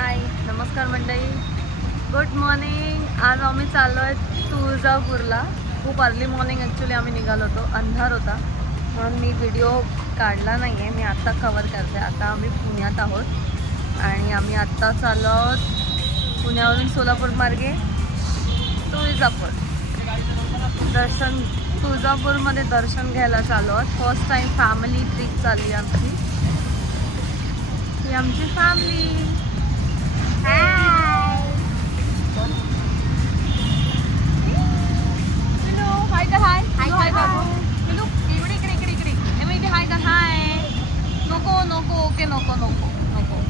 हाय नमस्कार मंडळी, good morning. आज आम्ही चाललो आहे तुळजापूरला। खूप अर्ली मॉर्निंग ॲक्च्युली आम्ही निघालो होतो, अंधार होता म्हणून मी व्हिडिओ काढला नाही आहे। मी आत्ता कवर करते। आता आम्ही पुण्यात आहोत आणि आम्ही आत्ता चाललो आहोत पुण्यावरून सोलापूर मार्गे तुळजापूर। दर्शन तुळजापूरमध्ये दर्शन घ्यायला चाललो आहोत। फर्स्ट टाईम फॅमिली ट्रिप चालली आमची। ही आमची फॅमिली। हाय पिलू, हाय कर। हाय हाय बाबू। पिलू इकडे इकडे इकडे इकडे एम इथे हाय कर। हाय नको नको ओके नको नको नको।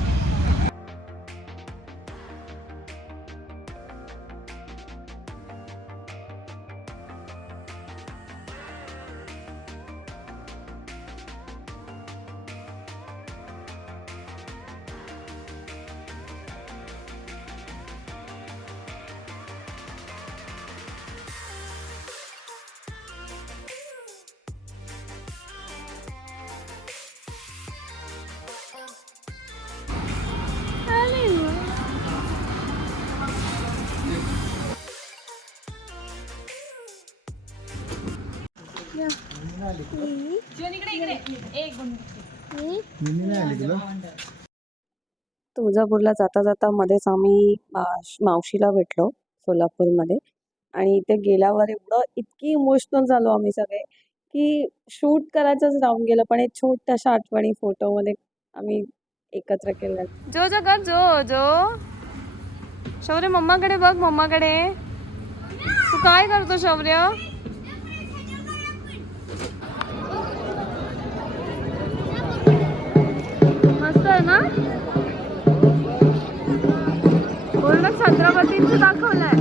तुळजापूरला जाता जाता मध्येच आम्ही मावशीला भेटलो सोलापूरमध्ये आणि इथे गेल्यावर इतकी इमोशनल झालो आम्ही सगळे की शूट करायचंच राहून गेलं, पण एक छोट्याशा आठवणी फोटोमध्ये आम्ही एकत्र केल्या। जो जो कर जो जो शौर्य मम्माकडे बघ, मम्माकडे। तू काय करतो शौर्य? मस्त आहे ना? पूर्ण छत्रपतींचं दाखवलंय।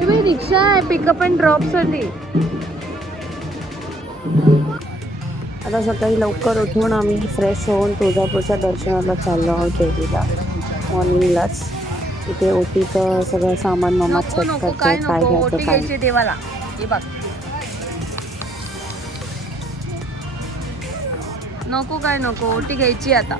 तुम्ही रिक्षा आहे पिकअप अँड ड्रॉप साठी। आता सकाळी लवकर उठून आम्ही फ्रेश होऊन तुळजापूरच्या दर्शनाला चाललो आहोत देवीला। मॉर्निंगलाच इथे ओटीचं सगळं सामान मम्मा चेक करते, काय घ्यायचं काय नाही। देवाला हे बघ, नको काय नको, ओटी घ्यायची आता।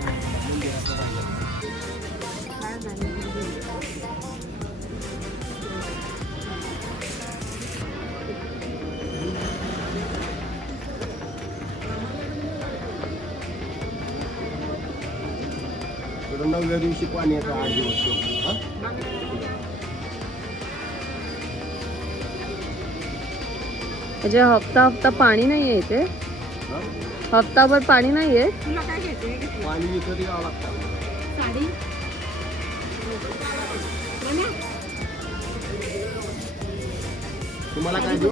नवव्या दिवशी पाणी येतं 8 दिवस। म्हणजे हप्ता हप्ता पाणी नाहीये इथे, हप्ताभर पाणी नाहीये। पाणी विकत यावं लागतं। साडी तुम्हाला काय देऊ?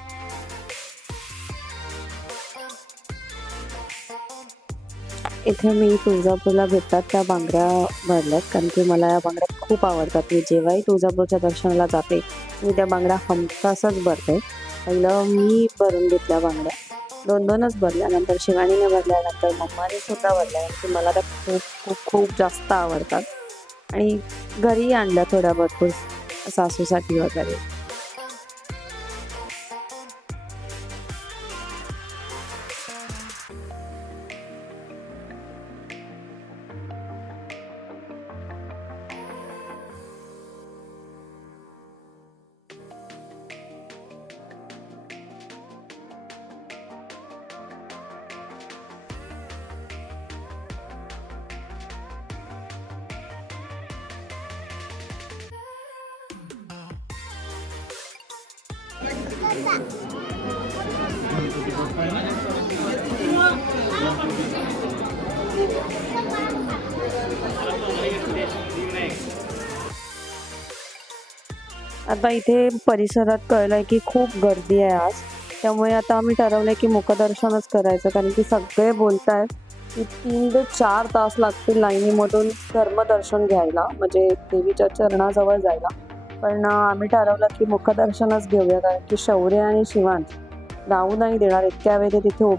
इथे मी तुळजापूरला भेटतात त्या बांगड्या भरल्यात, कारण की मला या बांगड्या खूप आवडतात। मी जेव्हाही तुळजापूरच्या दर्शनाला जाते मी त्या बांगड्या हमखासच भरते। पहिलं मी भरून घेतल्या बांगड्या, 2-2च भरल्या, नंतर शिवानीने भरल्या, नंतर मम्माने सुद्धा भरल्या, की मला त्या खूप खूप खूप जास्त आवडतात। आणि घरी आणल्या थोड्या भरपूर सासूसाठी वगैरे। आता इथे परिसरात कळलंय की खूप गर्दी आहे आज, त्यामुळे आता आम्ही ठरवलंय की मुखदर्शनच करायचं, कारण की सगळे बोलतायत की 3 ते 4 तास लागतील लाईनीमधून धर्मदर्शन घ्यायला, म्हणजे देवीच्या चरणाजवळ जायला। पण आम्ही ठरवलं की मुखदर्शनच घेऊया, कारण की शौर्य आणि शिवांश राहू नाही देणार इतक्या वेळ ते तिथे।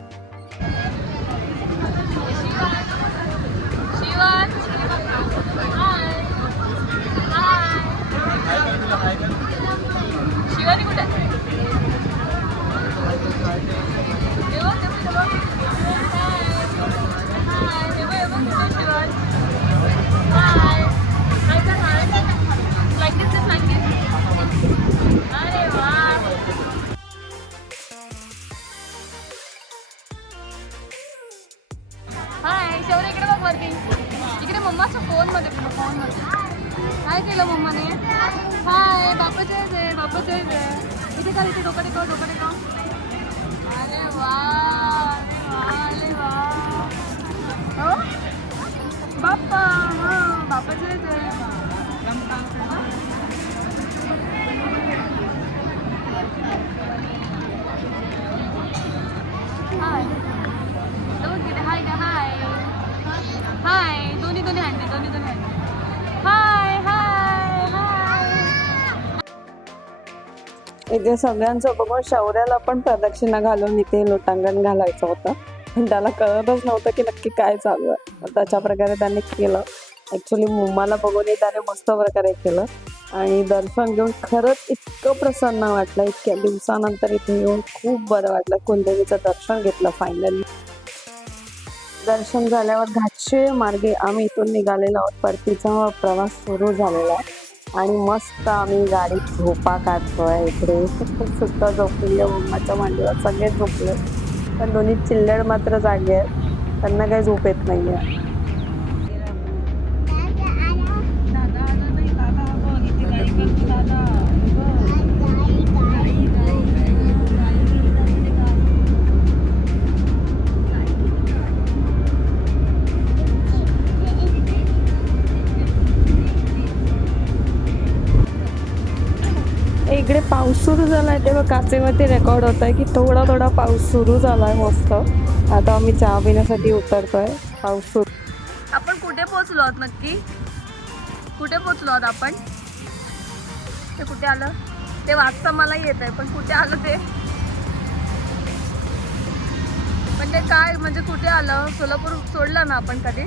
मध्ये फोन मध्ये काय केलं मम्माने? हाय बापा जय जय बापा जय जय. इथे का इथे डोकं टेकव डोकं टेकव. अरे वा अरे वा हो बाप्पा हां बापा जय जय. हाय हाय का हाय हाय दोन्ही हँडी हाय हाय हाय. इथे सगळ्यांचं बघून शौर्याला पण प्रदक्षिणा घालून इथे लोटांगण घालायचं होतं पण त्याला कळतच नव्हतं की नक्की काय चालू आहे. त्याच्या प्रकारे त्याने केलं. ॲक्च्युली मुम्माला बघूनही त्याने मस्त प्रकारे केलं आणि दर्शन घेऊन खरंच इतकं प्रसन्न वाटलं. इतक्या दिवसानंतर इथे येऊन खूप बरं वाटलं. कुलदेवीचं दर्शन घेतलं फायनली. दर्शन झाल्यावर घाटशिळ मार्गे आम्ही इथून निघालेलो आहोत. परतीचा प्रवास सुरू झालेला आहे आणि मस्त आम्ही गाडीत झोपा काढतोय. इकडे सुद्धा झोपलेले मुम्माच्या मांडीवर सगळे झोपले पण दोन्ही चिल्लड मात्र जागे आहेत. त्यांना काही झोप येत नाही आहे. इकडे पाऊस सुरू झालाय तेव्हा काचेवरती रेकॉर्ड होत आहे की थोडा थोडा पाऊस सुरू झालाय मस्त. आता आम्ही चहा पिण्यासाठी उतरतोय. पाऊस सुरू. आपण कुठे पोहोचलो आहोत नक्की? कुठे पोहोचलो आहोत आपण? ते कुठे आलं ते वाचता मला येत आहे पण कुठे आलं ते? पण ते काय म्हणजे कुठे आलं? सोलापूर सोडलं ना आपण कधी?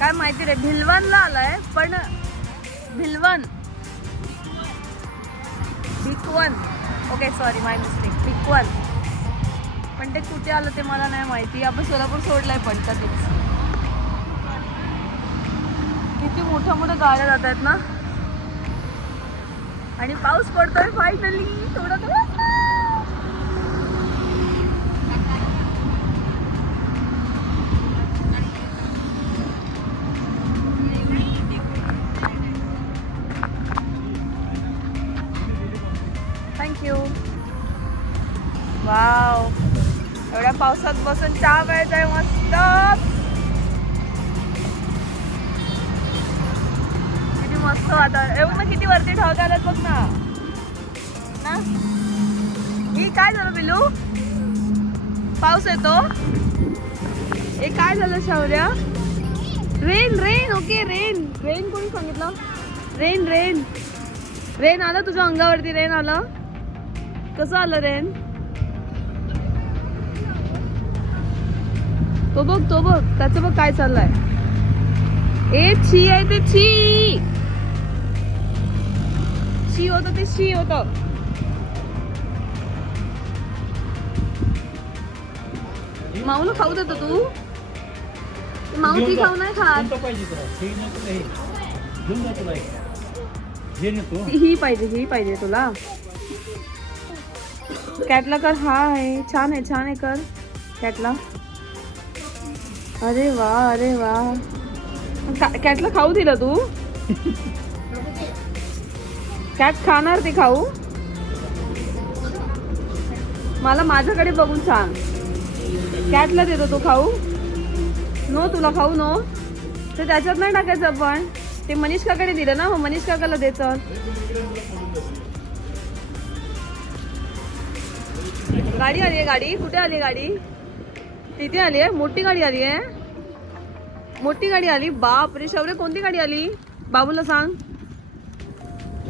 काय माहिती रे. भिलवणला आलाय पण भिलवण भिकवण. ओके सॉरी माय मिस्टेक. भिकवण पण ते कुठे आलं ते मला नाही माहिती. आपण सोलापूर सोडलंय पण कधीच. किती मोठ्या मोठ्या गाड्या जात आहेत ना आणि पाऊस पडतोय फायनली थोडा थोडा. थँक्यू. वाव एवढ्या पावसात बसून चहा प्यायचा मस्त. किती मस्त वातावरण. एवढं ना किती वरती ढग आल्यात बघ ना. ही काय झालं बिलू? पाऊस येतो. हे काय झालं Shaurya? Rain rain. Okay rain rain कोणी सांगितलं? रेन रेन रेन आलं तुझ्या अंगावरती. रेन आलं. कसं आलं रेन? तो बघ त्याचं बघ काय चाललंय. ए छी आहे ते छी. शी होतं ते शी होतं. माऊला खाऊ देतो तू? माऊ ती खाऊ नाही खात. ही पाहिजे तुला. कॅटला कर. हा आहे छान आहे कर कॅटला. अरे वा कॅटला खाऊ दिलं तू? कॅट खाणार ते खाऊ? मला माझ्याकडे बघून सांग. कॅटला देतो तू खाऊ? नो तुला खाऊ नो. ते त्याच्यात नाही टाकायचं आपण. ते मनीष काकाकडे दिलं ना मग मनीष काकाला दे. चल गाडी आली आहे. गाडी कुठे आली? गाडी तिथे आली आहे. मोठी गाडी आली आहे. मोठी गाडी आली. बाप रे शौर्य कोणती गाडी आली? बाबूला सांग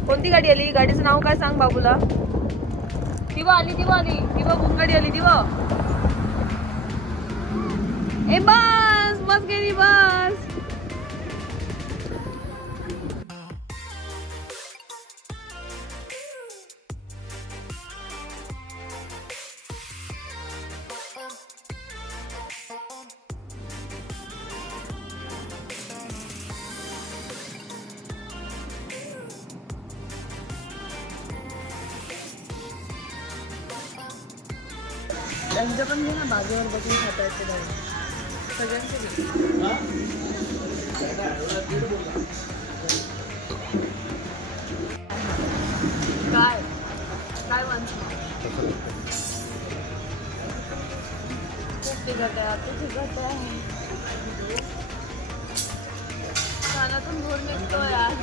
कोणती गाडी आली. गाडीचं नाव काय सांग बाबूला. दिवा आली गाडी आली दिवा. ए बस गेली बस. त्यांच्या पण घे ना बाजूवर बसून खाता येते सगळ्यांचे. धूर निघतो यार.